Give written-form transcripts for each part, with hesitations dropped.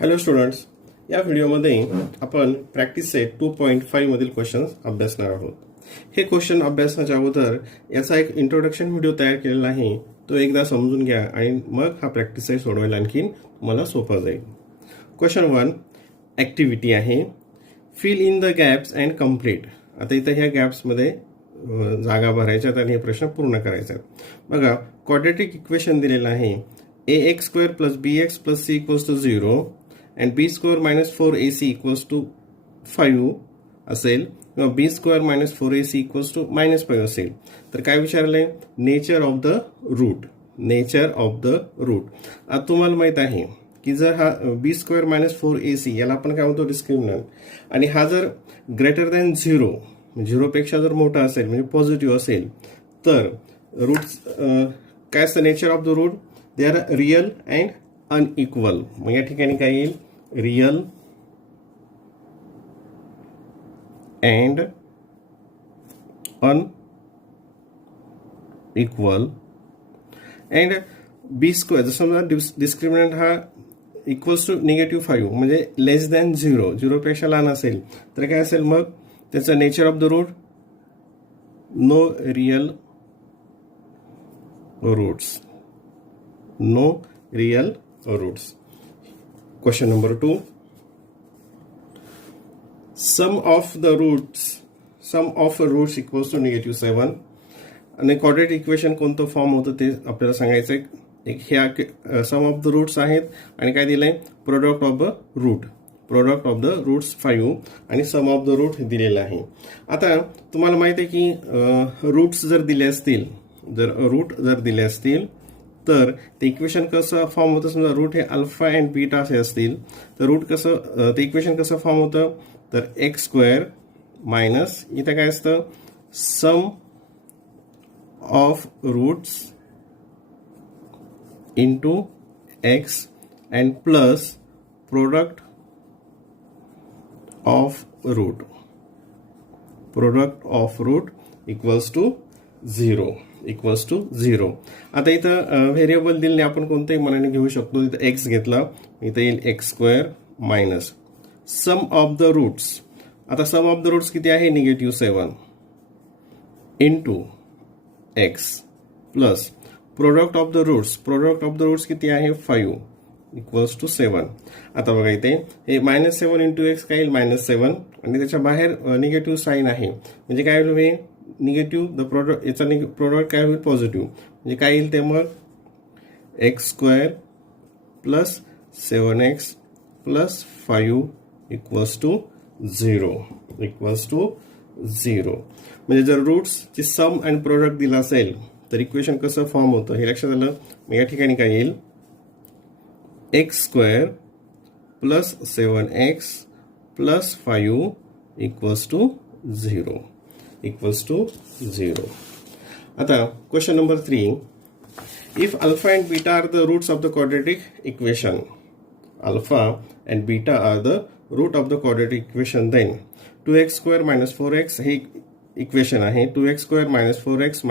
Hello students, या व्हिडिओमध्ये आपण प्रॅक्टिस सेट 2.5 मधील क्वेश्चन्स अभ्यासणार आहोत. हे क्वेश्चन अभ्यासण्याच्या अगोदर याचा एक इंट्रोडक्शन व्हिडिओ तयार केलेला आहे, तो एकदा समजून घ्या आणि मग हा प्रॅक्टिस सेट सोडवायला आणखीन तुम्हाला सोपा जाईल. क्वेश्चन 1 ॲक्टिव्हिटी आहे, fill in the gaps and complete. आता इथं ह्या गॅप्समध्ये जागा भरायच्यात आणि हे प्रश्न पूर्ण करायचे आहेत. बघा, क्वाड्रेटिक इक्वेशन दिलेलं आहे, ax² + bx + c = 0 and b² - 4ac = 5 असेल किंवा b² - 4ac = -5 असेल. तर काय विचारलंय? Nature of the root. Nature of the root. आता तुम्हाला माहित आहे की जर हा b² - 4ac याला आपण काय म्हणतो? डिस्क्रिमिनंट. आणि हा जर ग्रेटर दॅन 0 पेक्षा जर मोठा असेल म्हणजे पॉझिटिव्ह असेल तर रूट काय असतं? Nature of the root they are real and unequal. मग या ठिकाणी काय येईल? Real and unequal. And b², जसं समजा डिस्क्रिमिनंट हा इक्वल्स टू -5 म्हणजे लेस दॅन 0 पेक्षा लहान असेल तर काय असेल? मग त्याचं nature of the root no real roots. No real roots. Question number 2. Sum of roots equals to -7. आणि क्वाड्रेटिक इक्वेशन कोणतं फॉर्म होतं ते आपल्याला सांगायचं आहे. एक ह्या सम ऑफ द रूट्स आहेत आणि काय दिलंय? Product of the root. Product of the roots 5 आणि सम ऑफ द रूट दिलेलं आहे. आता तुम्हाला माहिती आहे की रूट्स जर दिले असतील तर ते इक्वेशन कसं फॉर्म होतं? समजा रूट हे अल्फा अँड बीटा असे असतील तर रूट कसं ते इक्वेशन कसं फॉर्म होतं? तर x² मायनस इथं काय असतं? Sum of roots into x and plus product of root. Product of root equals to 0. आता इथं व्हेरिएबल दिले आपण कोणत्याही मनाने घेऊ शकतो. इथं x घेतला, इथं येईल x² minus sum of the roots. आता सम ऑफ द रूट्स किती आहे? -7 into x plus product of the roots किती आहे? 5 इक्वल्स टू 7. आता बघा इथे हे -7 इंटू x काय येईल? -7 आणि त्याच्या बाहेर निगेटिव्ह साईन आहे म्हणजे काय होईल? हे निगेटिव्ह द प्रोडक्ट, याचा प्रोडक्ट काय होईल? पॉझिटिव्ह. म्हणजे काय येईल ते? मग x² plus 7x plus 5 equals to 0. म्हणजे जर रूट्सची सम अँड प्रोडक्ट दिला असेल तर इक्वेशन कसं फॉर्म होतं हे लक्षात आलं. मग या ठिकाणी काय येईल? x² plus 7x plus 5 equals to 0. आता question number 3. If alpha and beta are the roots of the quadratic equation. Alpha and beta are the root of the quadratic equation, then 2x² - 4x हे equation आहे. 2x² - 4x -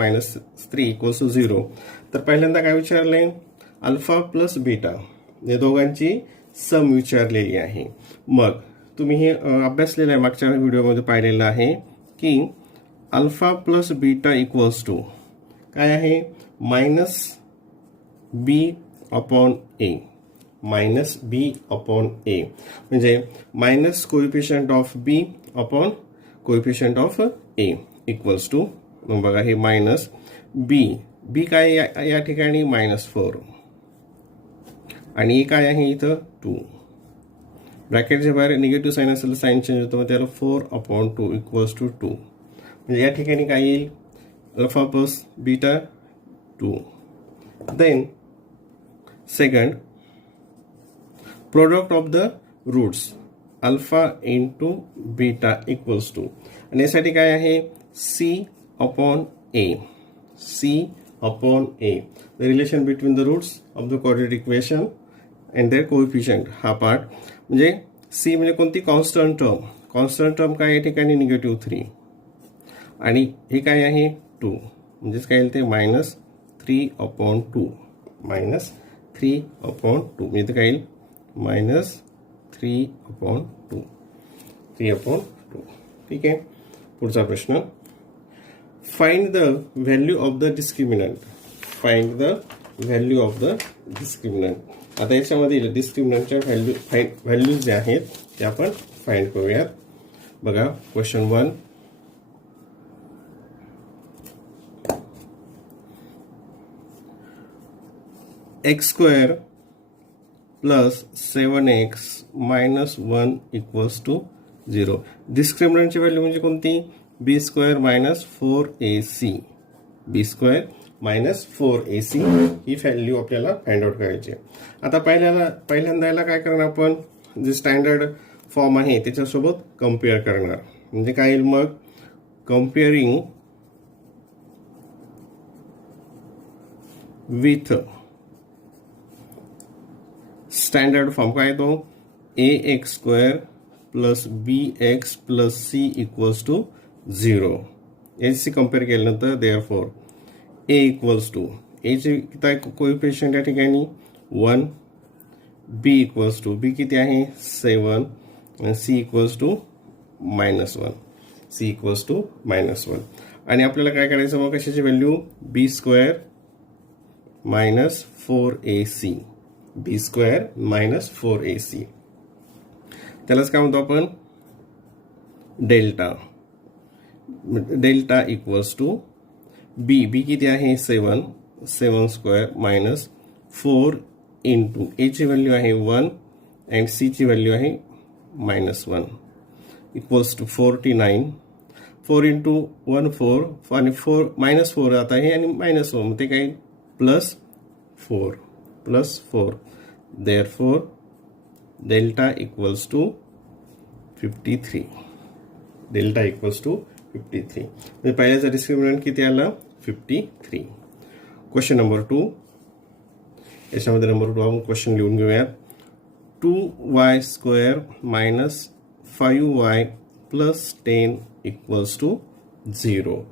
3 equals to 0. तर पहिल्यांदा काय विचारलंय? Alpha plus beta या दोघांची सम विचारलेली आहे. मग तुम्ही हे अभ्यासलेलं आहे, मागच्या व्हिडिओमध्ये पाहिलेलं आहे की alpha plus beta equals to काय आहे? -b/a. म्हणजे minus coefficient of b upon coefficient of a equals to. मग बघा हे मायनस बी काय या ठिकाणी? -4 आणि a काय आहे इथं? 2. ब्रॅकेटच्या बाहेर निगेटिव्ह साईन असेल तर साईन चेंज होतो, मग त्याला 4/2 इक्वल्स टू 2. म्हणजे या ठिकाणी काय येईल? Alpha plus beta 2. Then second, product of the roots alpha into beta equals to. आणि यासाठी काय आहे? c/a. The relation between the roots of the quadratic equation and their coefficient. हा पार्ट म्हणजे c म्हणजे कोणती? कॉन्स्टंट टर्म काय या ठिकाणी? -3 आणि हे काय आहे? 2. म्हणजेच काय येईल ते? -3/2. -3/2 म्हणजे काय येईल? 3/2. 3/2. ठीक आहे. पुढचा प्रश्न, find the value of the discriminant. Find the value of the discriminant. आता याच्यामध्ये डिस्क्रिमिनंटच्या व्हॅल्यूज जे आहेत ते आपण फाइंड करूयात. बघा question 1, x² plus 7x minus 1 equals to 0. डिस्क्रिमिनंटची व्हॅल्यू म्हणजे कोणती? b² minus 4ac. b² minus 4ac ही व्हॅल्यू आपल्याला फाइंड आउट करायची आहे. आता पहिल्यांदा याला काय करणार आपण, जे स्टँडर्ड फॉर्म आहे त्याच्यासोबत कम्पेअर करणार. म्हणजे काय येईल मग, कम्पेअरिंग विथ स्टँडर्ड फॉर्म काय तो, ax² plus bx plus c equals to 0. याची कम्पेअर केल्यानंतर therefore a equals to, a चे किती आहे कोएफिशियंट या ठिकाणी 1, b इक्वल्स टू, b किती आहे 7 आणि c equals to -1. c equals to -1. आणि आपल्याला काय करायचं मग, कशाची value, b² minus 4ac. b² minus 4ac त्यालाच काय म्हणतो आपण, delta. Delta equals to b किती आहे 7² मायनस 4 इंटू a ची व्हॅल्यू आहे 1 अँड c ची व्हॅल्यू आहे -1 इक्वल्स टू 49. 4 इंटू 1 4 आणि 4 -4 आता आहे आणि -1 मग ते काही +4 therefore delta equals to 53. Delta equals to 53. म्हणजे पहिल्याचा डिस्क्रिमिनंट किती आला, 53. क्वेश्चन नंबर 2, याच्यामध्ये नंबर 2 आपण क्वेश्चन लिहून घेऊयात. 2y² minus 5y plus 10 equals to 0.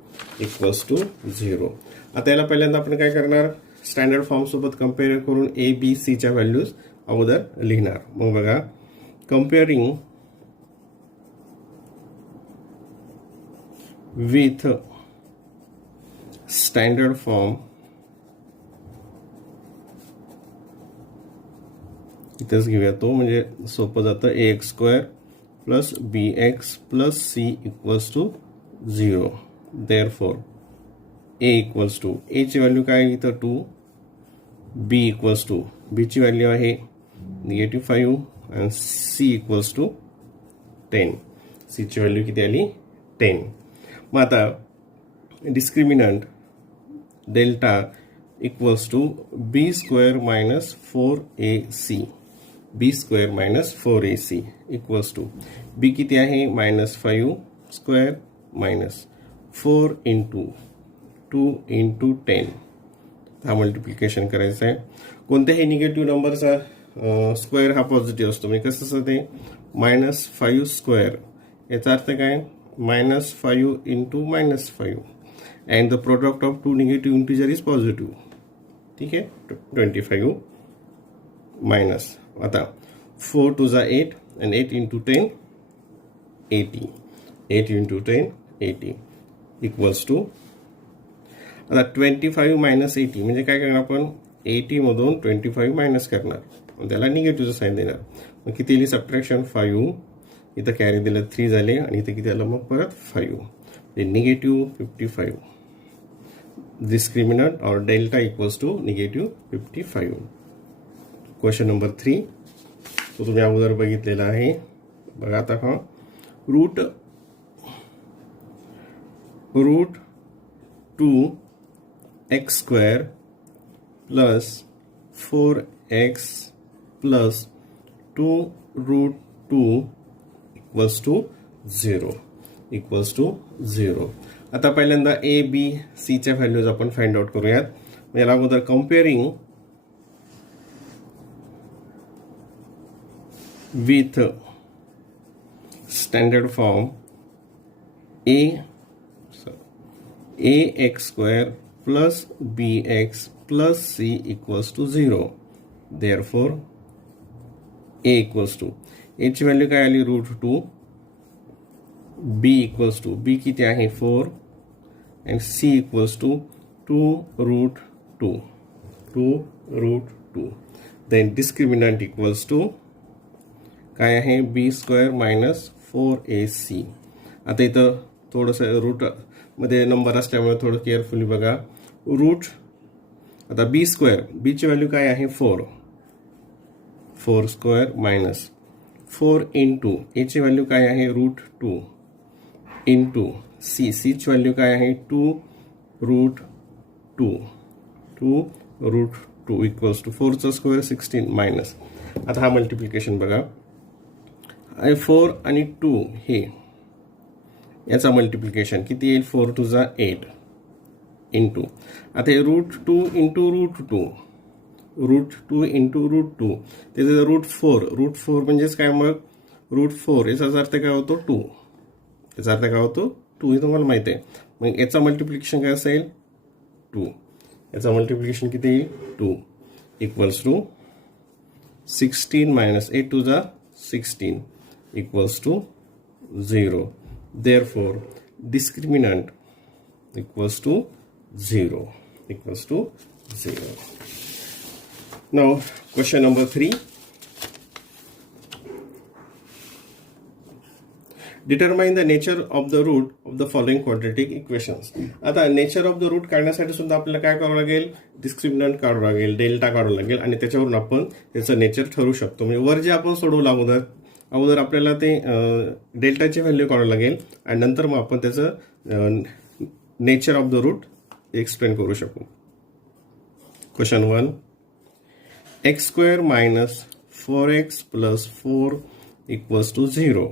आता याला पहिल्यांदा आपण काय करणार, स्टँडर्ड फॉर्म सोबत कम्पेअर करून a b c च्या व्हॅल्यूज अगोदर लिहिणार. मग बघा, कम्पेअरिंग विथ स्टँडर्ड फॉर्म, इथेच घेऊया तो म्हणजे सोपं जातं. ax² plus bx plus c equals to 0. Therefore a equals to, a ची व्हॅल्यू काय इथं 2, b इक्वल्स टू, b ची व्हॅल्यू आहे -5 आणि c इक्वल्स टू 10. c ची व्हॅल्यू किती आली 10. मग आता discriminant delta equals to b² minus 4ac. b² minus 4ac equals to, b किती आहे -5² मायनस 4 इंटू 2 इंटू 10. हा मल्टिप्लिकेशन करायचा आहे. कोणत्याही निगेटिव्ह नंबरचा स्क्वेअर हा पॉझिटिव्ह असतो. म्हणजे कसं असतं ते, -5². याचा अर्थ काय, -5 into -5 and the product of two negative integer is positive. ठीक आहे, 25 मायनस, आता 4 2 जा 8 and 8 into 10 80. 8 into 10 80 equals to, आता 25 मायनस 80 म्हणजे काय करणार आपण, 80 मधून 25 मायनस करणार, त्याला निगेटिव्हचं साईन देणार. मग किती येईल सबट्रॅक्शन 5, इथं कॅरी दिलं 3 झाले आणि इथं किती आलं मग परत 5. -55. डिस्क्रिमिनंट और delta equals to -55. Question number 3 तो तुम्ही अगोदर बघितलेला आहे. बघा आता हा root 2x² plus 4x plus 2√2 equals to 0. आता पहिल्यांदा a b c च्या व्हॅल्यूज आपण फाइंड आउट करूयात. याला अगोदर comparing with standard form ax² plus bx plus c equals to 0. Therefore a equals to, एची व्हॅल्यू काय आली √2. बी इक्वल्स टू बी किती आहे 4 and c equals to 2√2. Then discriminant equals to काय आहे b² मायनस 4ac. आता इथं थोडंसं रूटमध्ये नंबर असल्यामुळे थोडं केअरफुली बघा. रूट आता b², बीची व्हॅल्यू काय आहे 4² मायनस 4 इंटू एची व्हॅल्यू काय आहे √2 इंटू सीची व्हॅल्यू काय आहे 2√2 इक्वल्स टू 4चा स्क्वेअर 16 मायनस. आता हा मल्टिप्लिकेशन बघा. 4 आणि 2 हे याचा मल्टिप्लिकेशन किती येईल 4 2 जा 8 इंटू आता हे √2 इंटू √2 इंटू √2 त्याचं √4 म्हणजेच काय मग √4 याचा अर्थ काय होतो 2. याचा अर्थ काय होतो 2 हे तुम्हाला माहिती आहे. मग याचा मल्टिप्लिकेशन काय असेल 2. याचा मल्टिप्लिकेशन किती येईल 2 इक्वल्स टू 16 मायनस 8 2 जा 16 equals to 0. Therefore, discriminant equals to 0. Now, question number 3. Determine the nature of the root of the following quadratic equations. आता नेचर ऑफ द रूट काढण्यासाठी सुद्धा आपल्याला काय करावं लागेल डिस्क्रिमिनंट काढावं लागेल डेल्टा काढावं लागेल आणि त्याच्यावरून आपण त्याचं नेचर ठरवू शकतो. म्हणजे वर जे आपण सोडवलं अगोदर आपल्याला ते डेल्टाची व्हॅल्यू काढावं लागेल आणि नंतर मग आपण त्याचं nature of the root explain करू शकू. Question 1. x² minus 4x plus 4 equals to 0.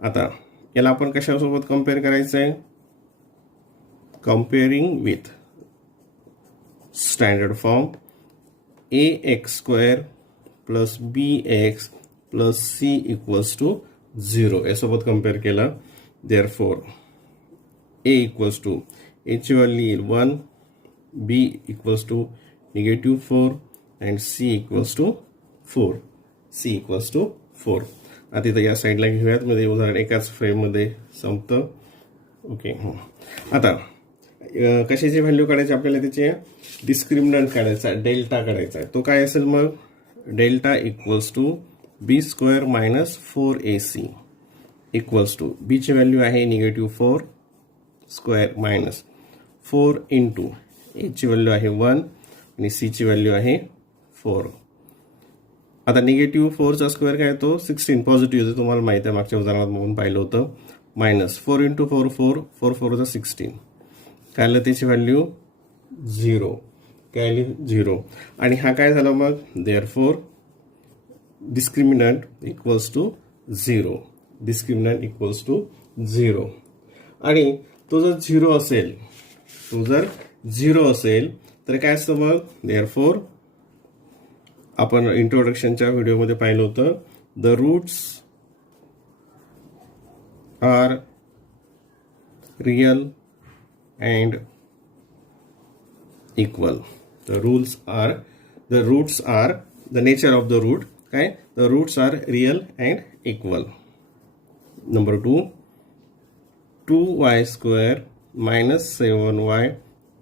आता याला आपण कशासोबत कम्पेअर करायचं आहे comparing with standard form ax² plus bx plus c equals to 0 यासोबत कम्पेअर केलं. देअरफॉर a इक्वल्स टू एची व्हॅल्यू येईल 1 b equals to -4 and c equals to 4. आता इथं या साईडला घेऊयात मध्ये उदाहरण एकाच फ्रेममध्ये संपतं. ओके. आता कशाची व्हॅल्यू काढायची आपल्याला त्याची डिस्क्रिमिनंट काढायचा डेल्टा काढायचा आहे. तो काय असेल मग delta equals to b² minus 4ac equals to बीची व्हॅल्यू आहे -4² मायनस 4 इंटू एची व्हॅल्यू आहे 1 आणि सीची व्हॅल्यू आहे 4. आता -4चा स्क्वेअर काय येतो 16 पॉझिटिव्ह येतो तुम्हाला माहिती आहे मागच्या उदाहरणात म्हणून पाहिलं होतं. मायनस 4 इंटू 4 4 4 चा 16 काय आलं त्याची व्हॅल्यू 0 काय आली 0. आणि हा काय झाला मग देअरफॉर डिस्क्रिमिनंट इक्वल्स टू 0. आणि तो जर 0 असेल तर काय असतं मग देअरफॉर आपण इंट्रोडक्शनच्या व्हिडिओमध्ये पाहिलं होतं the roots are real and equal. The nature of the root काय the roots are real and equal. Number 2 2y² minus 7y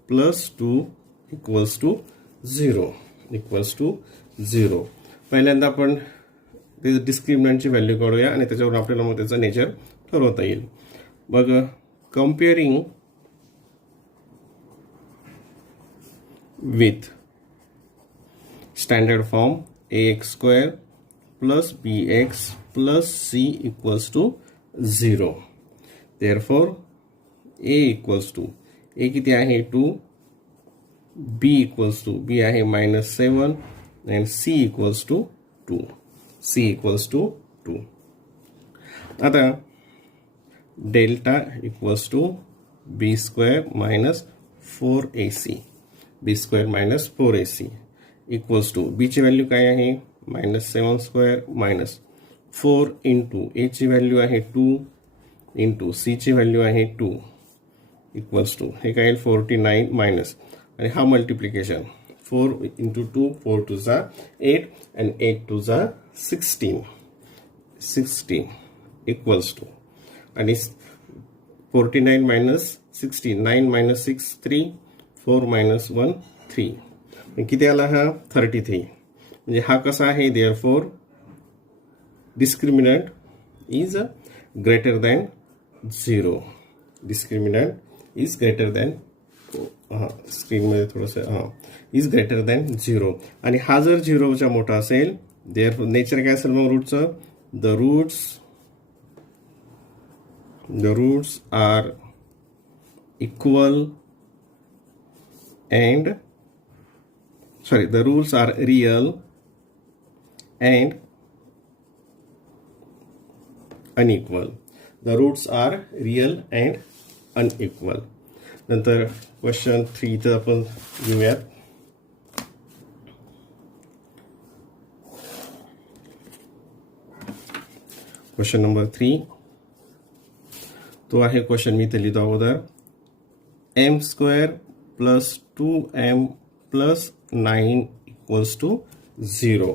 plus 2 equals to 0. पहिल्यांदा आपण ते डिस्क्रिमिनंटची व्हॅल्यू काढूया आणि त्याच्यावर आपल्याला मग त्याचं नेचर ठरवता येईल. मग comparing with standard form ax² plus bx plus c equals to 0. Therefore a equals to a किती आहे 2 b इक्वल्स टू b आहे -7 and c equals to 2. आता delta equals to b² minus 4ac equals to b ची value काय आहे -7² minus 4 into a ची value आहे 2 into c ची व्हॅल्यू आहे 2 इक्वल्स टू हे काय 49 मायनस आणि हा मल्टिप्लिकेशन 4 into 2 4 2 जा 8 and 8 2 जा 16. 60 इक्वल्स टू आणि 49 मायनस 60 9 मायनस 6 3 4 मायनस 1 3 किती आला हा 33 म्हणजे हा कसा आहे therefore discriminant is greater than 0 discriminant is greater than स्क्रीनमध्ये थोडंसं इज ग्रेटर दॅन 0 आणि हा जर 0च्या मोठा असेल देअरफॉर नेचर काय असेल मग रूटचं the roots are equal and the rules are real and unequal. The roots are real and unequal. नंतर क्वेश्चन 3 तर आपण घेऊयात. क्वेश्चन नंबर 3 तो आहे क्वेश्चन मी ते लिहितो अगोदर m square plus 2m plus 9 equals to 0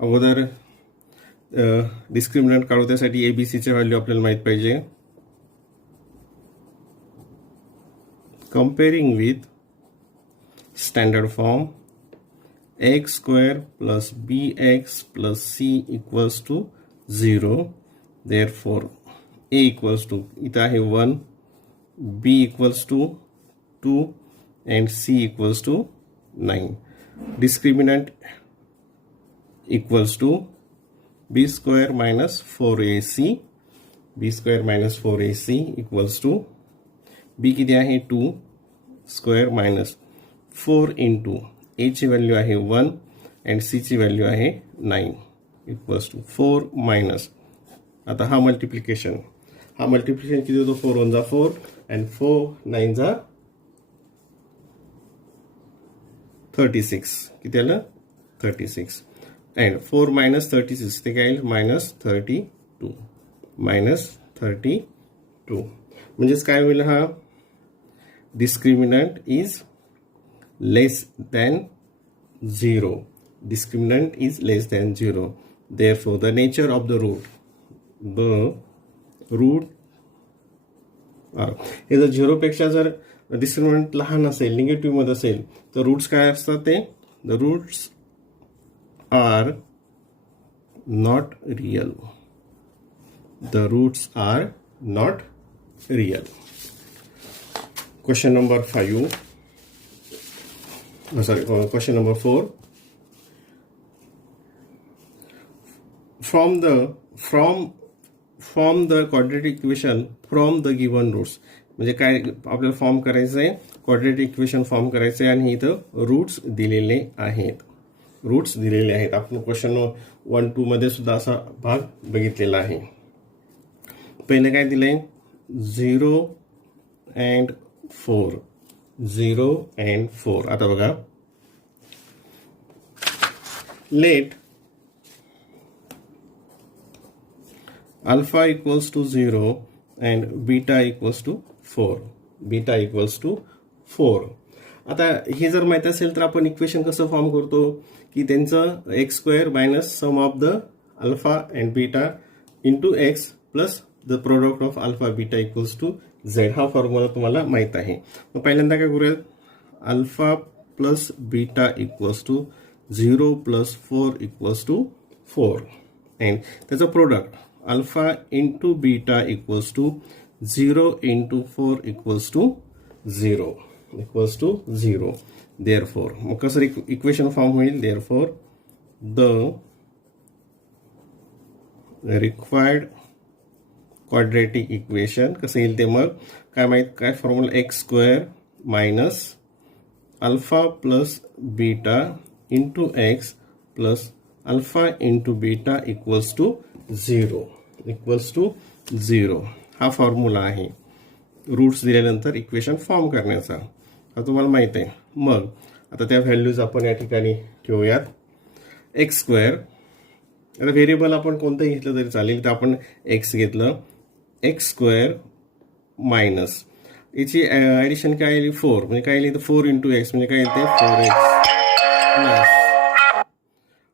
अगोदर डिस्क्रिमिनंट काढू त्यासाठी एबीसीचे व्हॅल्यू आपल्याला माहित पाहिजे. Comparing with standard form x square plus bx plus c equals to 0. Therefore a equals to इथं आहे 1, b equals to 2 and c equals to 9. Discriminant equals to b square minus 4ac. b square minus 4ac equals to b किती आहे 2 square minus 4 into a ची value आहे 1 and c ची value आहे 9 equals to 4 minus आता हा multiplication किती होतो 4 1 जा 4 and 4 9 जा 36 किती आलं 36 and 4 minus 36 ते काय येईल minus 32 म्हणजेच काय होईल हा discriminant is less than 0 discriminant is less than 0. Therefore the nature of the root हे जर 0 पेक्षा जर डिस्क्रिमिनंट लहान असेल निगेटिव्ह मध्ये असेल तर रूट्स काय असतात ते the roots are not real. The roots are not real. Question number 5 question number 4. Form the quadratic equation from the given roots. म्हणजे काय आपल्याला फॉर्म करायचं आहे क्वाड्रेटिक इक्वेशन फॉर्म करायचं आहे आणि इथं रूट्स दिलेले आहेत. आपण क्वेश्चन 1 2 मध्ये सुद्धा असा भाग बघितलेला आहे. पहिले काय दिलंय 0 and 4. 0 and 4. आता बघा let alpha equals to 0 and beta equals to 4. आता हे जर माहित असेल तर आपण इक्वेशन कसं फॉर्म करतो की त्यांचं x square minus sum of the alpha and beta into x plus the product of alpha beta equals to Z. हा फॉर्म्युला तुम्हाला माहित आहे. मग पहिल्यांदा काय करूयात alpha plus beta equals to 0 plus 4 equals to 4 and त्याचं product alpha into beta equals to 0 into 4 equals to 0. Therefore मग कसं इक्वेशन फॉर्म होईल therefore the required quadratic equation कसं येईल ते मग काय माहित काय formula x square minus alpha plus beta into x plus alpha into beta equals to 0. हा फॉर्म्युला आहे रूट्स दिल्यानंतर इक्वेशन फॉर्म करण्याचा. हा तुम्हाला माहित आहे. मग आता त्या व्हॅल्यूज आपण या ठिकाणी ठेवूयात. एक्स स्क्वेअर आता व्हेरिएबल आपण कोणतंही घेतलं तरी चालेल तर आपण एक्स घेतलं एक्स स्क्वेअर मायनस याची ॲडिशन काय येईल 4 म्हणजे काय येईल 4 इंटू एक्स म्हणजे काय येते 4x plus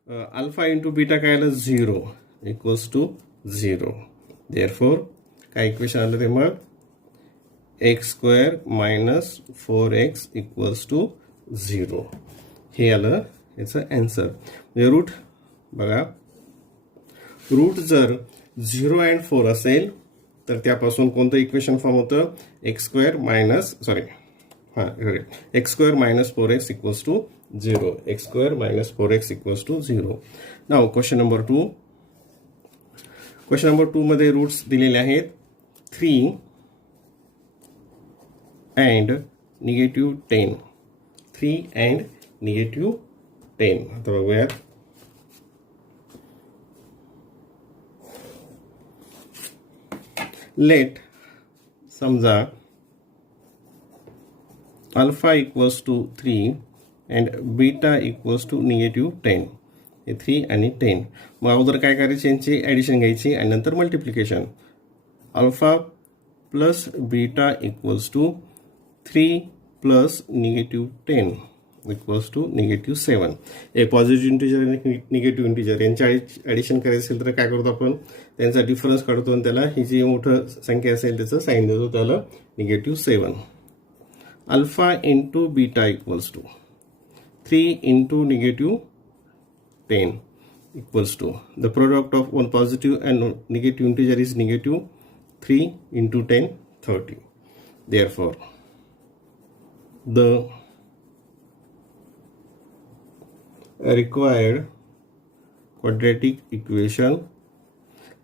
alpha into beta काय आलं 0 इक्वल्स टू 0. देअरफॉर काय इक्वेशन आलं ते मग x square minus 4x equals to 0. हे आलं याचं आन्सर. म्हणजे रूट बघा, रूट जर 0 अँड 4 असेल तर त्यापासून कोणतं इक्वेशन फॉर्म होतं, x square minus x square minus 4x equals to 0. X square minus 4x equals to 0. नाव क्वेश्चन नंबर 2. क्वेश्चन नंबर 2 मध्ये रूट्स दिलेले आहेत 3 अँड निगेटिव्ह 10. 3 and negative 10. आता बघूयात. लेट समजा alpha equals to 3 and beta equals to negative 10. हे 3 आणि 10. मग अगोदर काय करायची, यांची ॲडिशन घ्यायची आणि नंतर multiplication. Alpha plus beta equals to 3 plus negative 10 equals to negative 7. हे पॉझिटिव्ह इंटिजर आणि निगेटिव्ह इंटिजर यांची ॲडिशन करायचं असेल तर काय करतो आपण, त्यांचा डिफरन्स काढतो आणि त्याला ही जी मोठं संख्या असेल त्याचं साईन देतो, त्याला negative 7. Alpha into beta equals to 3 into negative 10 equals to the product of one positive and negative integer is negative 3 into 10 30. Therefore the required quadratic equation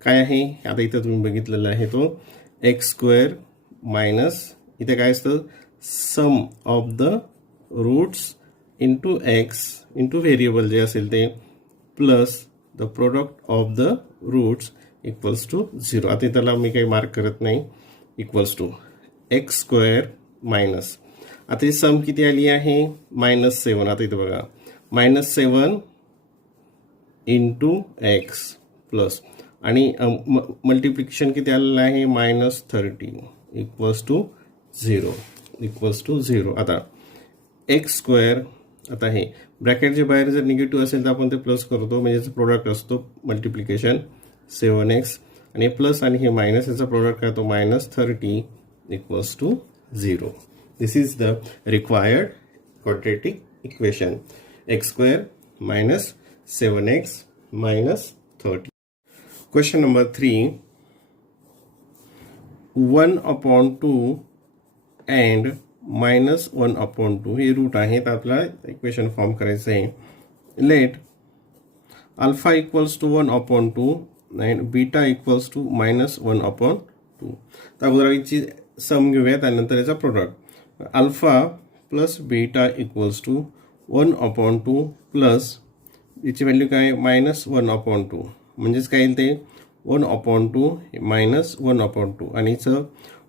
काय आहे, आता इथं तुम्ही बघितलेलं आहे तो एक्स स्क्वेअर मायनस इथे काय असतं, sum of the roots into x into variable जे असेल ते plus the product of the roots equals to 0. आता त्याला मी काही मार्क करत नाही. Equals to x square minus, आता ही सम किती आली आहे, -7. आता इथं बघा -7 इंटू एक्स प्लस आणि मल्टिप्लिकेशन किती आलेलं आहे, -13 इक्वल्स टू 0 इक्वल्स टू 0. आता एक्स स्क्वेअर, आता हे ब्रॅकेटच्या बाहेर जर निगेटिव्ह असेल तर आपण ते प्लस करतो, म्हणजे याचा प्रोडक्ट असतो मल्टिप्लिकेशन 7x आणि प्लस आणि हे मायनस, याचा प्रोडक्ट काय तो -30 equals to 0. This is the required quadratic equation. X square minus 7x minus 30. Question number 3. 1/2 and -1/2 हे रूट आहेत. आपल्याला इक्वेशन फॉर्म करायचं आहे. Let alpha equals to 1/2 and beta equals to -1/2. तर अगोदर याची सम घेऊयात आणि नंतर याचा product. Alpha plus beta equals to 1/2 plus याची व्हॅल्यू काय, -1/2. म्हणजेच काय येईल ते 1/2 -1/2 आणि हिचं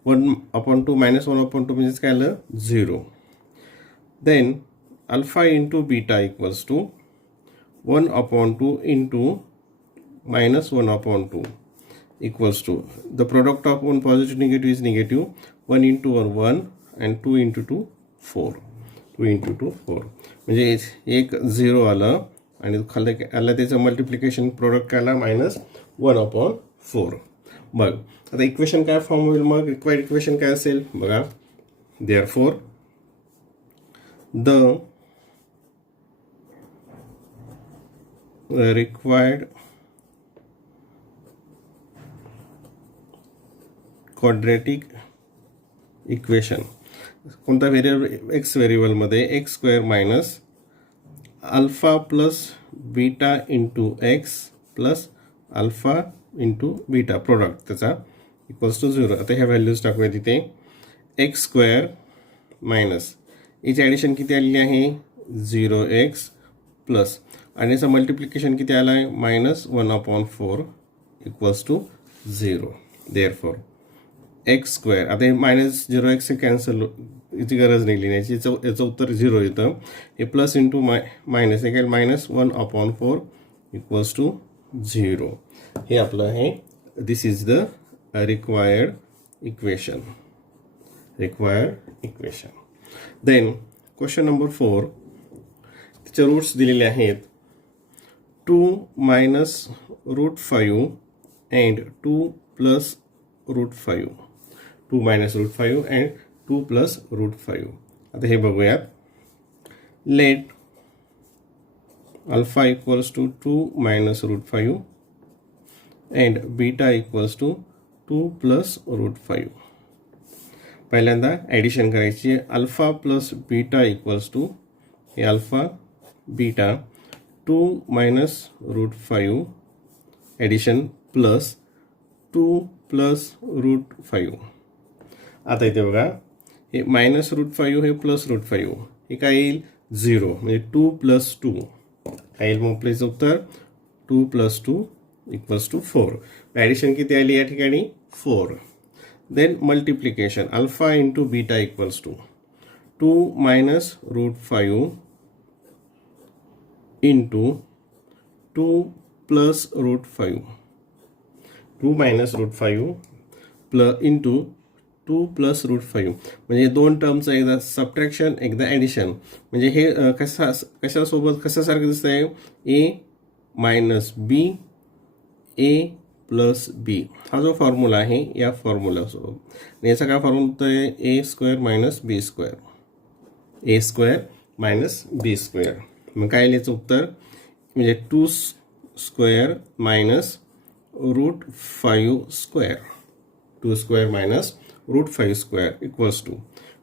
1/2 -1/2 म्हणजेच काय आलं 0. Then alpha into beta equals to 1/2 into -1/2 equals to the product of one positive negative is negative 1 into 1 and 2 into 2 4. 2 into 2 4 म्हणजे एक 0 आलं आणि खाली आलं त्याचं मल्टिप्लिकेशन प्रोडक्ट काय आला -1/4. बघ आता इक्वेशन काय फॉर्म होईल, मग रिक्वायर्ड इक्वेशन काय असेल बघा. Therefore the required quadratic equation, कोणता व्हेरिएबल, एक्स व्हेरिएबलमध्ये x square minus alpha plus beta into x plus alpha into beta product त्याचा इक्वल्स टू 0. आता ह्या व्हॅल्यूज टाकूया तिथे. एक्स स्क्वेअर मायनस याची ॲडिशन किती आलेली आहे 0x प्लस आणि याचं मल्टिप्लिकेशन किती आलं आहे -1/4 equals to 0. Therefore x square, आता हे -0x कॅन्सल, याची गरज नाही लिहिण्याची, याचं उत्तर 0 येतं. हे प्लस इंटू मायनस हे काय -1/4 इक्वल्स टू 0. हे आपलं आहे. This is the required equation. Then question number 4. त्याचे रूट्स दिलेले आहेत 2 minus root 5 and 2 plus root 5. 2 minus root 5 and 2 plus root 5. आता हे बघूयात. Let alpha equals to 2 minus root 5 and beta equals to 2 plus root 5. पहिल्यांदा addition करायची. Alpha plus beta equals to हे alpha beta 2 minus root 5 addition plus 2 plus root 5. आता इथे बघा हे मायनस रूट 5 हे प्लस रूट 5 हे काय येईल 0 म्हणजे 2 plus 2 काय येईल मग आपल्याचं उत्तर 2 plus 2 इक्वल्स टू 4. ॲडिशन किती आली या ठिकाणी 4. Then multiplication alpha into beta equals to 2 minus root 5 into 2 plus root 5. 2 minus root 5 plus into 2 plus root 5 म्हणजे दोन टर्मचं एकदा सबट्रॅक्शन एकदा ॲडिशन. म्हणजे हे कशासोबत कशासारखं दिसतंय ए मायनस बी ए प्लस बी हा जो फॉर्म्युला आहे या फॉर्म्युलासोबत. याचा काय फॉर्म्युला होतोय A square minus B square. A square minus B square. मग काय याचं उत्तर म्हणजे 2 square minus root 5 square. 2 square minus root 5 square equals to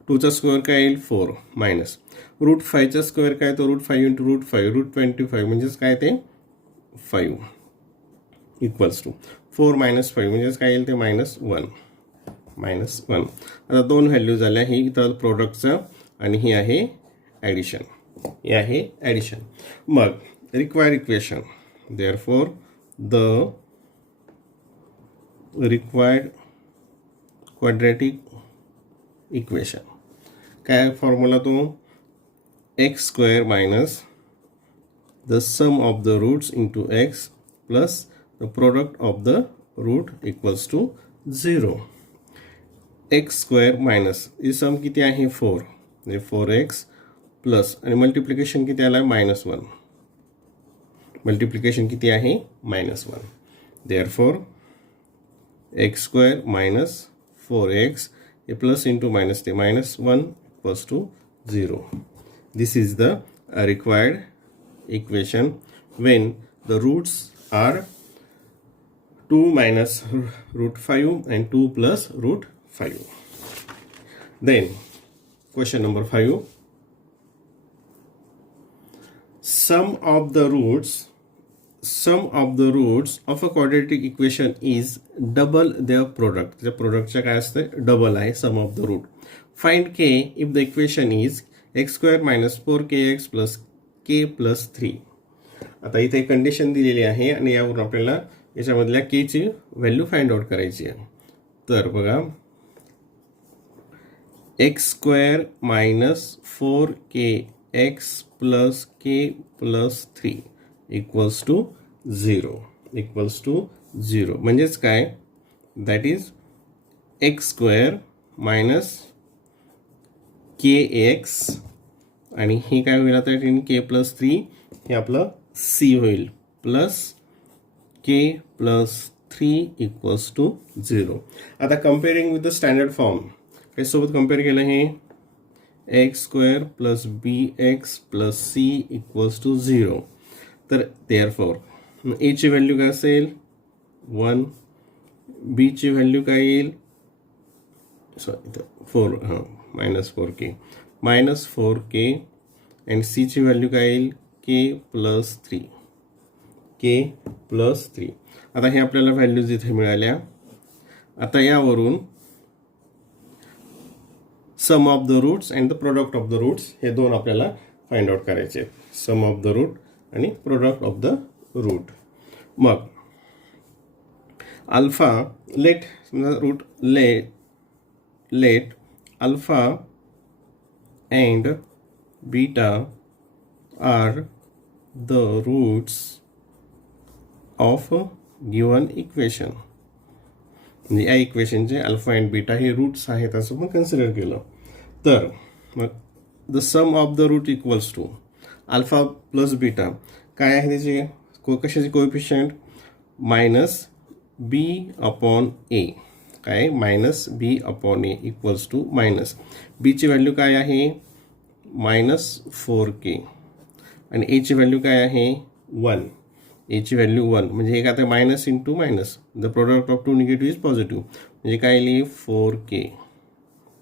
2चा स्क्वेअर काय येईल 4 मायनस रूट 5चा स्क्वेअर काय तो रूट 5 इंटू रूट 5 रूट 25 म्हणजेच काय ते 5 इक्वल्स टू 4 मायनस 5 म्हणजेच काय येईल ते मायनस 1 मायनस 1. आता दोन व्हॅल्यू झाल्या ही इथं प्रोडक्टचं आणि ही आहे ॲडिशन. हे आहे ॲडिशन. मग required equation therefore the required quadratic equation काय फॉर्म्युला तो x square minus the sum of the roots into x plus the product of the root equals to 0. X square minus ही sum किती आहे 4 म्हणजे 4x plus आणि multiplication किती आला minus 1. Multiplication किती आहे minus 1. Therefore x square minus 4x a plus into minus the minus 1 equals to 0. This is the required equation when the roots are 2 minus root 5 and 2 plus root 5. Then question number 5. Sum of the roots of a quadratic equation is double their product. त्या प्रोडक्टच्या काय असतं double आहे sum of the root. Find K if the equation is x square minus 4kx plus K plus 3. आता इथे condition दिलेली आहे आणि यावरून आपल्याला याच्यामधल्या केची व्हॅल्यू फाइंड आउट करायची आहे. तर बघा x square minus 4kx plus K plus 3 equals to 0 equals to 0 म्हणजेच काय that is x square minus k x आणि हे काय होईल आता के प्लस 3 हे आपलं सी होईल plus K plus 3 equals to 0. आता comparing with the standard form त्याच्यासोबत कम्पेअर केलं हे x square plus b x plus c equals to 0. तर देअरफॉर ए ची व्हॅल्यू काय असेल 1 बी ची व्हॅल्यू काय येईल सॉरी 4 हां मायनस 4k अँड सी ची व्हॅल्यू काय येईल के प्लस 3. आता हे आपल्याला व्हॅल्यूज इथे मिळाल्या. आता यावरून sum of the roots and the product of the roots हे दोन आपल्याला फाइंड आउट करायचे. सम ऑफ द रूट आणि प्रोडक्ट ऑफ द रूट. मग alpha let root let alpha and beta are the roots of given equation. म्हणजे या इक्वेशनचे alpha and beta हे रूट्स आहेत असं पण कन्सिडर केलं. तर मग the sum of the root equals to alpha plus beta काय आहे त्याची कशाचे coefficient minus b upon a, काय minus b upon A equals to minus बीची व्हॅल्यू काय आहे -4k आणि एची व्हॅल्यू काय आहे 1, एची व्हॅल्यू 1 म्हणजे हे काय आता minus into minus the product of two negative is positive म्हणजे काय येईल 4k,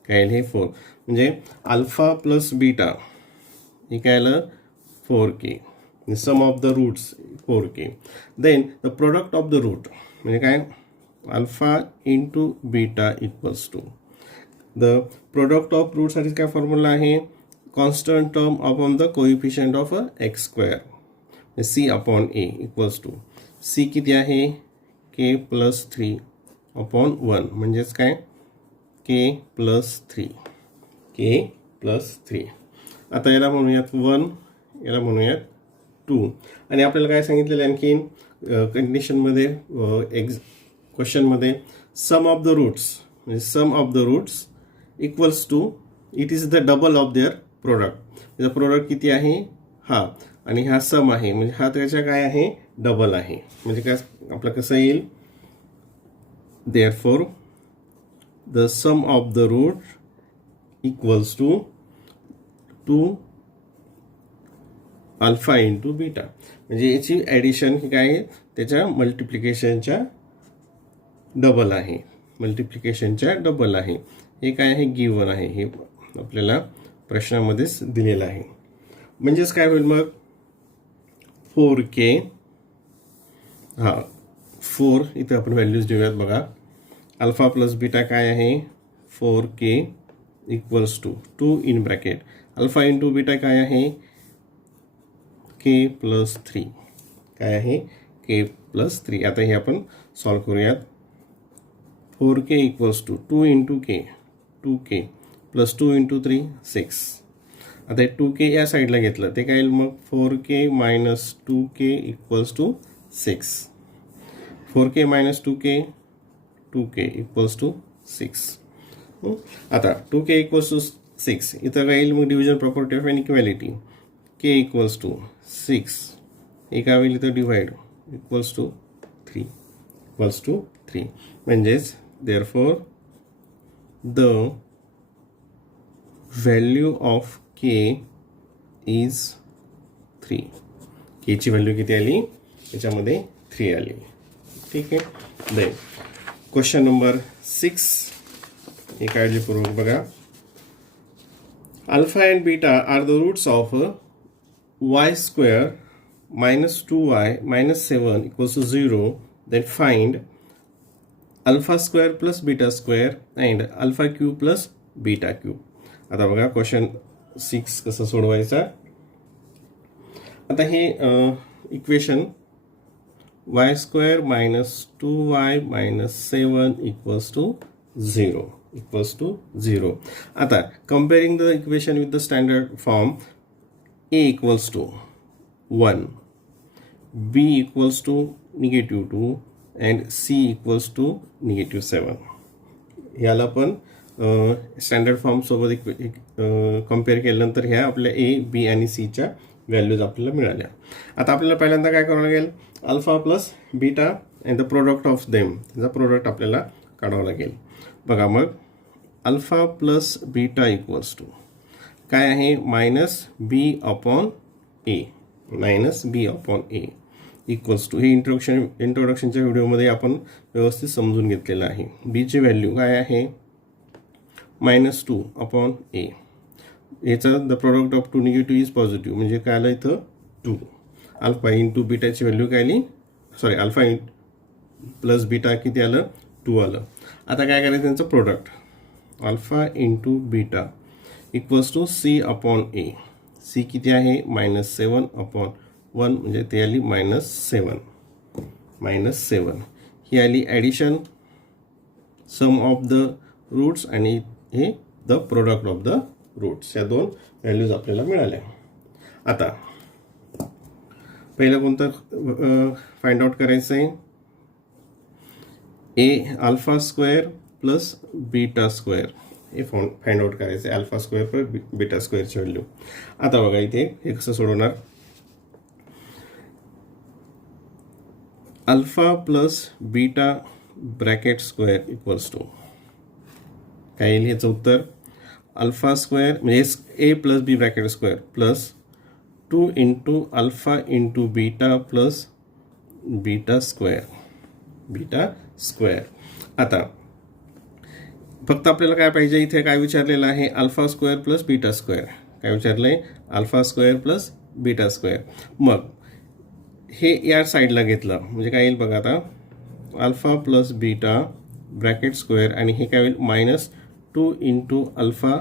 काय येईल हे 4 म्हणजे अल्फा प्लस बीटा हे काय आलं 4k, sum of the roots 4k, then the product of the root म्हणजे काय alpha into beta equals to the product of रूटसाठी काय फॉर्म्युला आहे constant term upon the coefficient of x square C upon A equals to C किती आहे के plus 3 upon 1 म्हणजेच काय के plus 3, के plus 3. आता याला म्हणूयात 1, याला म्हणूयात 2 आणि आपल्याला काय सांगितलेलं आणखीन कंडिशनमध्ये क्वेश्चनमध्ये सम ऑफ द रूट्स म्हणजे sum of the roots equals to it is the double of their product. त्याचा प्रोडक्ट किती आहे हा आणि हा सम आहे म्हणजे हा त्याच्या काय आहे डबल आहे म्हणजे काय आपलं कसं येईल therefore the sum of the root equals to 2 alpha into beta म्हणजे याची ॲडिशन ही काय आहे त्याच्या मल्टिप्लिकेशनच्या डबल आहे, मल्टिप्लिकेशनच्या डबल आहे. हे काय आहे गिवन आहे, हे आपल्याला प्रश्नामध्येच दिलेलं आहे. म्हणजेच काय होईल मग 4k, हां 4 इथे आपण व्हॅल्यूज देऊयात बघा अल्फा प्लस बीटा काय आहे 4k equals to 2 in bracket alpha into beta काय आहे k प्लस 3, काय आहे k प्लस 3. आता हे आपण सॉल्व करूयात 4k equals to 2 into k 2k plus 2 into 3 6. आता हे 2k या साईडला घेतलं ते काय येईल मग 4k minus 2k equals to 6, 4k minus 2k equals to 6. आता 2k इक्वल्स टू 6 इथं काय येईल मग division property of inequality k equals to 6 हे काय होईल इथं डिवाइड इक्वल्स टू 3 म्हणजेच therefore the value of k is 3. k ची व्हॅल्यू किती आली याच्यामध्ये 3 आली. ठीक आहे. देन क्वेश्चन नंबर 6 हे काळजीपूर्वक बघा alpha and beta are the roots of y square minus 2y minus 7 equals to 0. Then find alpha square plus beta square and alpha cube plus beta cube. आता बघा क्वेश्चन 6 कसं सोडवायचा. आता हे equation y square minus 2y minus 7 equals to 0 आता comparing the equation with the standard form a equals to 1 b equals to -2 and c equals to -7. याला पण standard form सोबत कम्पेअर केल्यानंतर ह्या आपल्या a b आणि c च्या values आपल्याला मिळाल्या. आता आपल्याला पहिल्यांदा काय करावं लागेल alpha plus beta and the product of them त्याचा प्रोडक्ट आपल्याला काढावं लागेल. बघा मग alpha plus beta equals to काय आहे -b upon a equals to हे इंट्रोडक्शनच्या व्हिडिओमध्ये आपण व्यवस्थित समजून घेतलेलं आहे. बीची व्हॅल्यू काय आहे -2 अपॉन a याचा the product of two negative is positive म्हणजे काय आलं इथं 2 अल्फा इंटू बीटाची व्हॅल्यू काय आली सॉरी अल्फा प्लस बीटा किती आलं 2 आलं. आता काय करायचं त्यांचं product alpha into beta equals to c upon a. c किती आहे -7 अपॉन 1 म्हणजे ते आली -7 ही आली addition sum of the roots आणि हे the product of the roots. या दोन व्हॅल्यूज आपल्याला मिळाल्या. आता पहिलं कोणतं फाइंड आउट करायचं आहे a alpha square plus beta square हे फाइंड आउट करायचं आहे अल्फा स्क्वेअर प्लस बीटा स्क्वेअरची व्हॅल्यू. आता बघा इथे हे कसं सोडवणार alpha plus beta bracket square equals to काय येईल ह्याचं उत्तर अल्फा स्क्वेअर म्हणजे A plus B bracket square plus 2 into alpha into beta plus beta square. आता फक्त आपल्याला काय पाहिजे इथे काय विचारलेलं आहे alpha square plus beta square. काय विचारलंय alpha square plus beta square. मग हे या साईडला घेतलं म्हणजे काय येईल बघा आता alpha plus beta bracket square आणि हे काय होईल minus 2 into alpha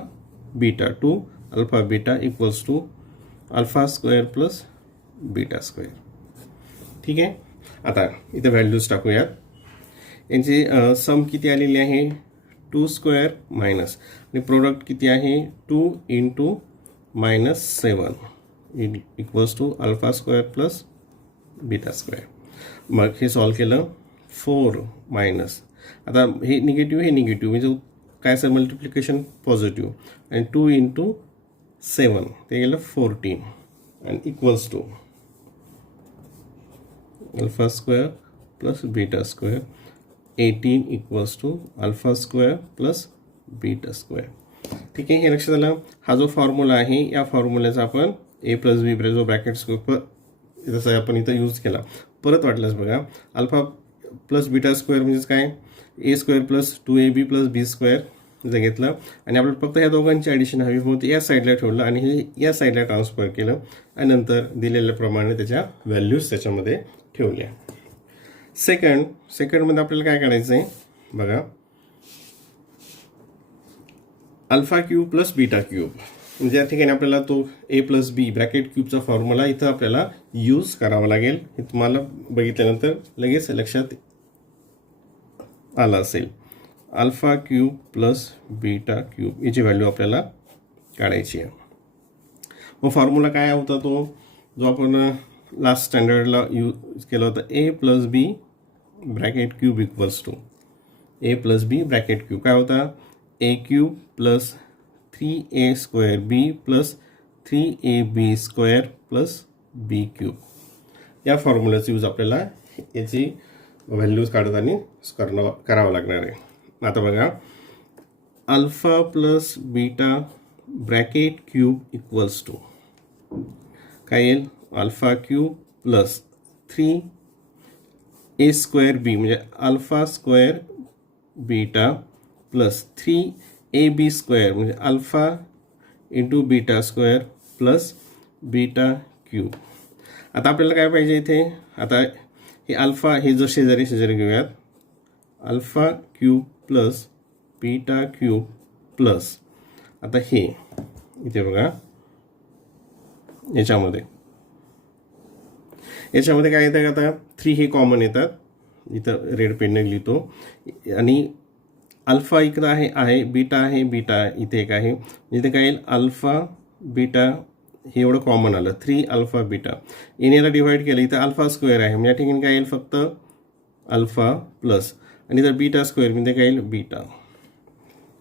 beta 2 alpha beta equals to alpha square plus beta square. ठीक आहे. आता इथे व्हॅल्यूज टाकूयात. यांची सम किती आलेली आहे 2 स्क्वेअर मायनस आणि प्रोडक्ट किती आहे 2 इंटू minus 7 equals to alpha square plus beta square. मग हे सॉल्व केलं 4 मायनस आता हे निगेटिव्ह म्हणजे काय सर मल्टिप्लिकेशन पॉझिटिव्ह आणि 2 इंटू 7 ते गेलं 14 आणि equals to alpha square plus beta square 18 equals to alpha square plus beta square. ठीक आहे. हे लक्षात आलं. हा जो फॉर्म्युला आहे या फॉर्म्युल्याचा आपण ए प्लस बी जो ब्रॅकेट स्क्वेअर जसं आपण इथं यूज केला. परत वाटलंच बघा अल्फा प्लस बीटा स्क्वेअर म्हणजेच काय ए स्क्वेअर प्लस 2ab प्लस बी स्क्वेअर जर घेतलं आणि आपल्याला फक्त ह्या दोघांची ॲडिशन हवी म्हणून ते या साईडला ठेवलं आणि हे या साईडला ट्रान्सफर केलं आणि नंतर दिलेल्याप्रमाणे त्याच्या व्हॅल्यूज त्याच्यामध्ये ठेवल्या. सेकंडमध्ये आपल्याला काय करायचं आहे बघा alpha cube plus beta cube म्हणजे या ठिकाणी आपल्याला तो ए प्लस बी ब्रॅकेट क्यूबचा फॉर्म्युला इथं आपल्याला यूज करावा लागेल. हे तुम्हाला बघितल्यानंतर लगेच लक्षात आलं असेल. Alpha cube plus beta cube याची व्हॅल्यू आपल्याला काढायची आहे. मग फॉर्म्युला काय होता तो जो आपण लास्ट स्टँडर्डला यूज केला होता A plus B bracket cube equals to A plus B bracket cube काय होता A cube plus 3a square B plus 3ab square plus B cube. या फॉर्म्युलाचा यूज आपल्याला याची व्हॅल्यूज काढताना करावं लागणार आहे. आता बघा alpha plus beta bracket cube equals to काय येईल alpha cube plus 3a square B म्हणजे alpha square beta plus 3ab square म्हणजे alpha into beta square plus beta cube. आता आपल्याला काय पाहिजे इथे आता हे अल्फा हे जो शेजारी घेऊयात alpha cube plus beta cube plus आता हे इथे बघा याच्यामध्ये काय येतं आता 3 हे कॉमन येतात इथं रेड पेनने लिहितो आणि अल्फा इकडं आहे बीटा आहे बीटा इथे एक आहे इथे काय येईल अल्फा बीटा हे एवढं कॉमन आलं 3 अल्फा बीटा याला डिवाइड केलं इथं अल्फा स्क्वेअर आहे म्हणजे या ठिकाणी काय येईल फक्त अल्फा प्लस आणि इथं बीटा स्क्वेअर म्हणजे काय येईल बीटा.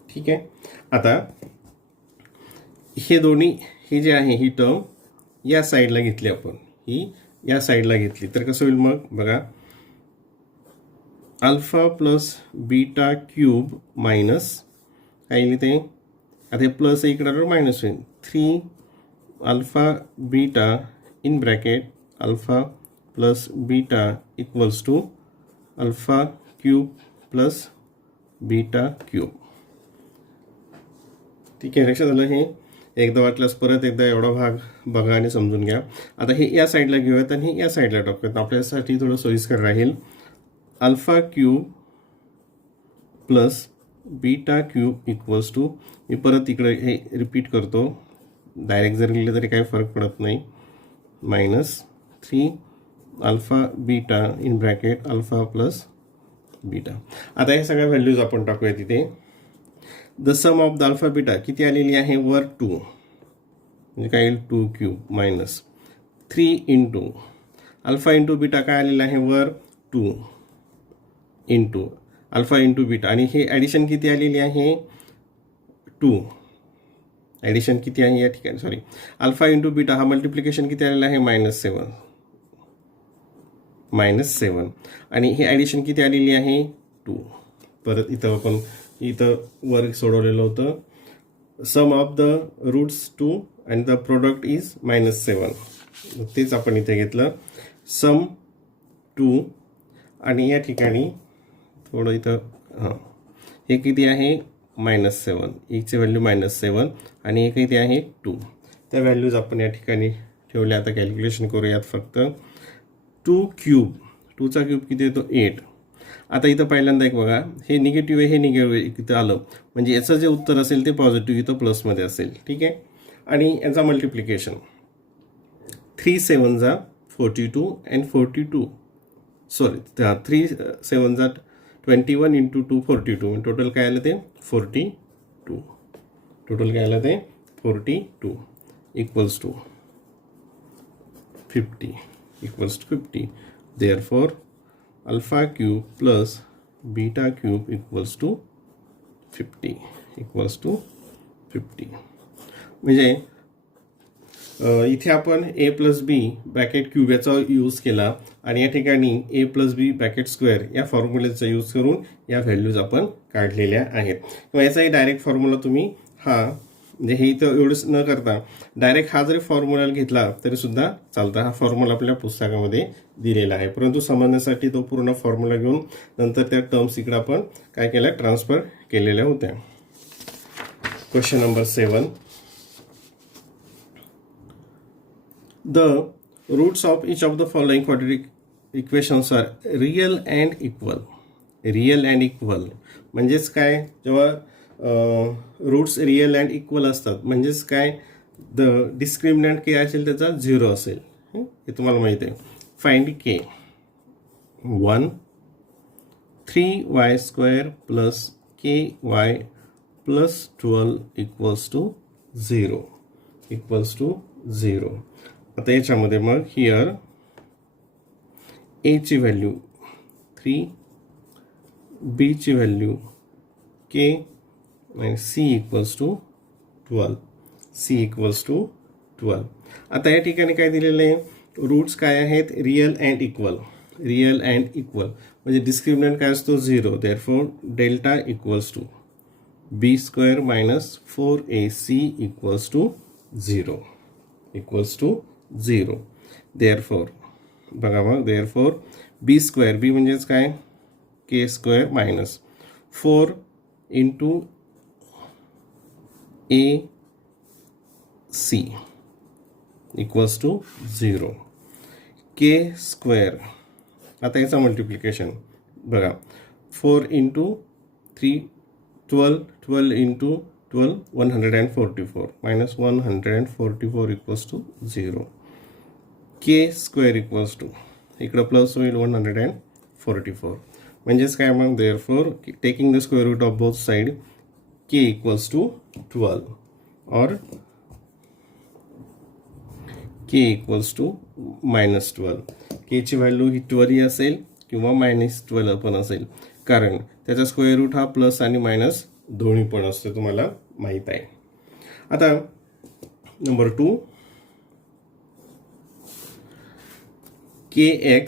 ठीक आहे. आता हे दोन्ही हे जे आहे ही टर्म या साईडला घेतली आपण ही या साईडला घेतली तर कसं होईल मग बघा alpha plus beta cube minus काय येईल ते आता हे प्लस इकडं मायनस होईल 3 alpha beta in bracket alpha plus beta equals to alpha cube plus beta cube. ठीक आहे. लक्षात आलं. हे एकदा वाटल्यास परत एकदा एवढा भाग बघा आणि समजून घ्या. आता हे या साईडला घेऊयात आणि हे या साईडला टाकूयात आपल्यासाठी थोडं सोयीस्कर राहील. Alpha cube plus beta cube equals to मी परत इकडे हे रिपीट करतो डायरेक्ट जर लिहिलं तरी काही फरक पडत नाही minus 3 alpha beta in bracket alpha plus beta. आता हे सगळ्या व्हॅल्यूज आपण टाकूया तिथे. The sum of the alpha beta किती आलेली आहे वर 2 म्हणजे काय येईल 2 cube minus 3 into alpha into beta काय आलेलं आहे वर 2 इंटू अल्फा इंटू बीटा आणि हे ॲडिशन किती आलेली आहे 2 ॲडिशन किती आहे या ठिकाणी सॉरी अल्फा इंटू बीटा हा मल्टिप्लिकेशन किती आलेला आहे -7 -7 आणि ही ॲडिशन किती आलेली आहे 2. परत इथं आपण इथं वर सोडवलेलं होतं sum of the roots 2 and the product is -7. तेच आपण इथे घेतलं सम 2 आणि या ठिकाणी थोडं इथं हे किती आहे -7, एकची व्हॅल्यू -7 आणि हे किती आहे 2. त्या व्हॅल्यूज आपण या ठिकाणी ठेवल्या. आता कॅल्क्युलेशन करूयात फक्त 2 क्यूब 2चा क्यूब किती येतो 8. आता इथं पहिल्यांदा एक बघा हे निगेटिव्ह आहे हे निगेटिव्ह इथं आलं म्हणजे याचं जे उत्तर असेल ते पॉझिटिव्ह इथं प्लसमध्ये असेल. ठीक आहे. आणि याचा मल्टिप्लिकेशन 3 7 जा 42 अँड 42 सॉरी 3 7 जा 21 इंटू 2 42 टोटल काय आलं ते 42. टोटल काय आलं ते 42 equals to 50 therefore alpha cube plus beta cube equals to 50 म्हणजे इथे आपण a plus B bracket cube याचा यूज केला आणि या ठिकाणी a plus B bracket square या फॉर्म्युलेचा यूज करून या व्हॅल्यूज आपण काढलेल्या आहेत. किंवा याचाही डायरेक्ट फॉर्म्युला तुम्ही म्हणजे हे इथं एवढंच न करता डायरेक्ट हा जरी फॉर्म्युला घेतला तरी सुद्धा चालतं. हा फॉर्म्युला आपल्या पुस्तकामध्ये दिलेला आहे परंतु समजण्यासाठी तो पूर्ण फॉर्म्युला घेऊन नंतर त्या टर्म्स इकडे आपण काय केल्या ट्रान्सफर केलेल्या होत्या. Question number 7. The roots of each of the following quadratic equations are real and equal. म्हणजेच काय जेव्हा रूट्स रियल अँड इक्वल असतात म्हणजेच काय द डिस्क्रिमिनंट के असेल त्याचा 0 असेल. हे तुम्हाला माहिती आहे. Find k 1 3y² plus ky plus 12 equals to 0. आता याच्यामध्ये मग हिअर a ची व्हॅल्यू 3 b ची व्हॅल्यू k आणि c इक्वल्स टू 12. आता या ठिकाणी काय दिलेलं आहे रूट्स काय आहेत रियल अँड इक्वल म्हणजे डिस्क्रिमिनंट काय असतो 0. Therefore delta equals to b² minus 4ac equals to 0. Therefore बघा मग देअरफॉर b² b म्हणजेच काय k² minus 4 into AC equals to 0. k². आता याचा मल्टिप्लिकेशन बघा 4 into 3 12 into 12 144 minus 144 equals to 0. k² equals to इकडं प्लस होईल 144 म्हणजेच काय मग therefore taking the square route of both side k equals to 12 और k इक्वल्स टू -12. k ची व्हॅल्यू ही 12 असेल किंवा -12 पण असेल कारण त्याचा स्क्वेअर रूट हा प्लस आणि मायनस दोन्ही पण असतो तुम्हाला माहित आहे. आता नंबर 2 kx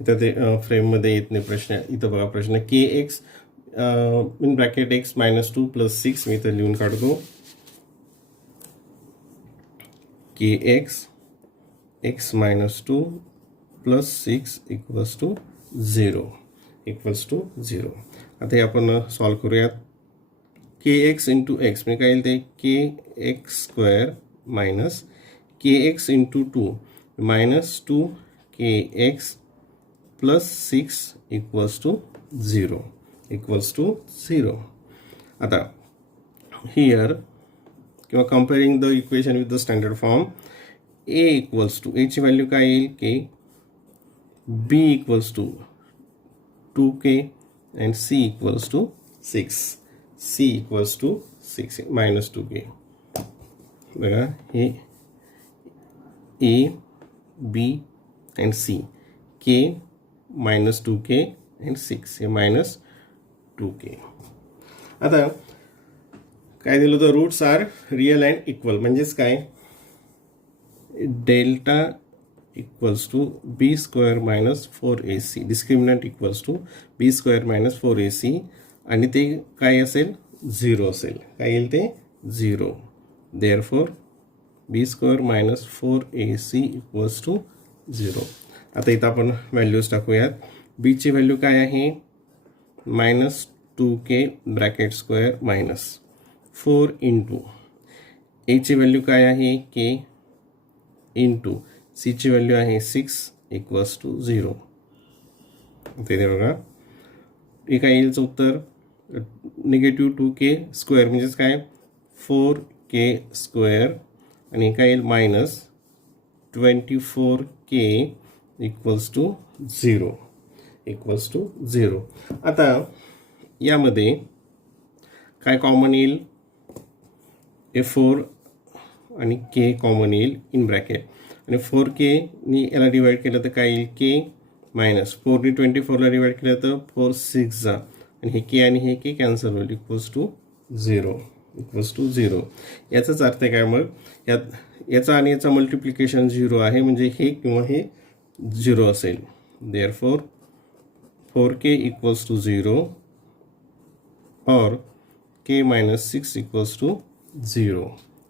इथं ते फ्रेममध्ये येत नाही प्रश्न. इथं बघा प्रश्न kx in bracket x -2 plus 6 मी इथं लिहून काढतो kx x -2 plus 6 equals to 0. आता हे आपण सॉल्व करूयात. kx इंटू x म्हणजे काय येईल ते kx² minus kx into 2 minus 2kx plus 6 equals to 0. आता हिअर किंवा comparing the equation with the standard form a equals to a ची व्हॅल्यू काय येईल k b equals to 2k and c equals to 6 minus 2k. बघा हे a b and c k minus 2k and 6 हे minus 2k. आता काय दिलं होतं roots are real and equal म्हणजेच काय delta equals to B square minus 4ac. Discriminant equals to B square minus 4ac आणि ते काय असेल 0 असेल. काय येईल ते 0. Therefore B square minus 4ac equals to 0. आता इथं आपण व्हॅल्यूज टाकूयात. बीची व्हॅल्यू काय आहे minus 2k bracket square minus 4 into एची व्हॅल्यू काय आहे k इंटू सीची व्हॅल्यू आहे 6 इक्वल्स टू 0. ते बघा हे काय येईल उत्तर निगेटिव्ह 2k स्क्वेअर म्हणजेच काय 4k स्क्वेअर आणि काय येईल minus 24k equals to 0 equals to 0. आता यामध्ये काय कॉमन येईल A4 आणि k कॉमन येईल इन ब्रॅकेट आणि 4k नी याला डिवाइड केलं तर काय येईल k मायनस 4 नी 24ला डिवाइड केलं तर 4 6 जा आणि हे k आणि हे k कॅन्सल होईल इक्वल्स टू 0 इक्वल्स टू 0. याचाच अर्थ काय मग याचा आणि याचा मल्टिप्लिकेशन 0 आहे म्हणजे हे किंवा हे 0 असेल. देअरफॉर 4k इक्वल्स टू 0 और k minus 6 equals to 0.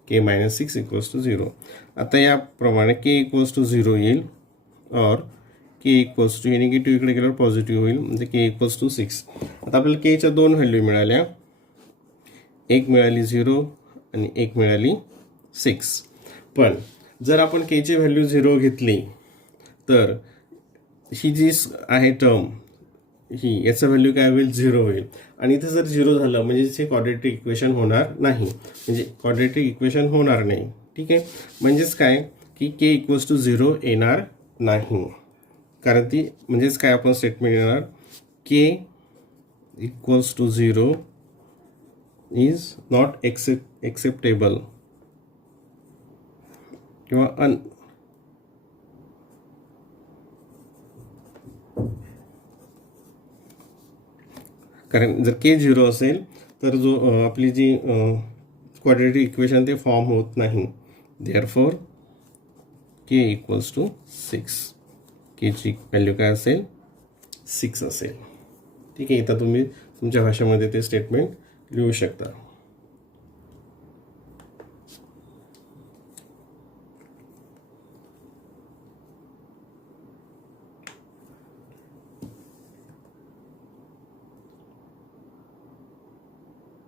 k minus 6 equals to 0. आता याप्रमाणे k इक्वल्स टू 0 येईल और k इक्वल्स टू निगेटिव्ह इकडे गेल्यावर पॉझिटिव्ह होईल म्हणजे k इक्वल्स टू 6. आता आपल्याला kच्या दोन व्हॅल्यू मिळाल्या. एक मिळाली 0 आणि एक मिळाली 6. पण जर आपण kची व्हॅल्यू 0 घेतली तर ही जी आहे टर्म ही याचं व्हॅल्यू काय होईल 0 होईल आणि इथं जर 0 झालं म्हणजे हे क्वाड्रेटिक इक्वेशन होणार नाही म्हणजे क्वाड्रेटिक इक्वेशन होणार नाही. ठीक आहे म्हणजेच काय की k इक्वल्स टू 0 येणार नाही कारण ती म्हणजेच काय आपण स्टेटमेंट येणार k equals to 0 is not acceptable किंवा कारण जर k 0 असेल तर जो आपली जी क्वाड्रेटिक इक्वेशन ते फॉर्म होत नाही. Therefore k equals to 6. kची व्हॅल्यू काय असेल 6 असेल. ठीक आहे इथं तुम्ही तुमच्या भाषेमध्ये ते स्टेटमेंट लिहू शकता.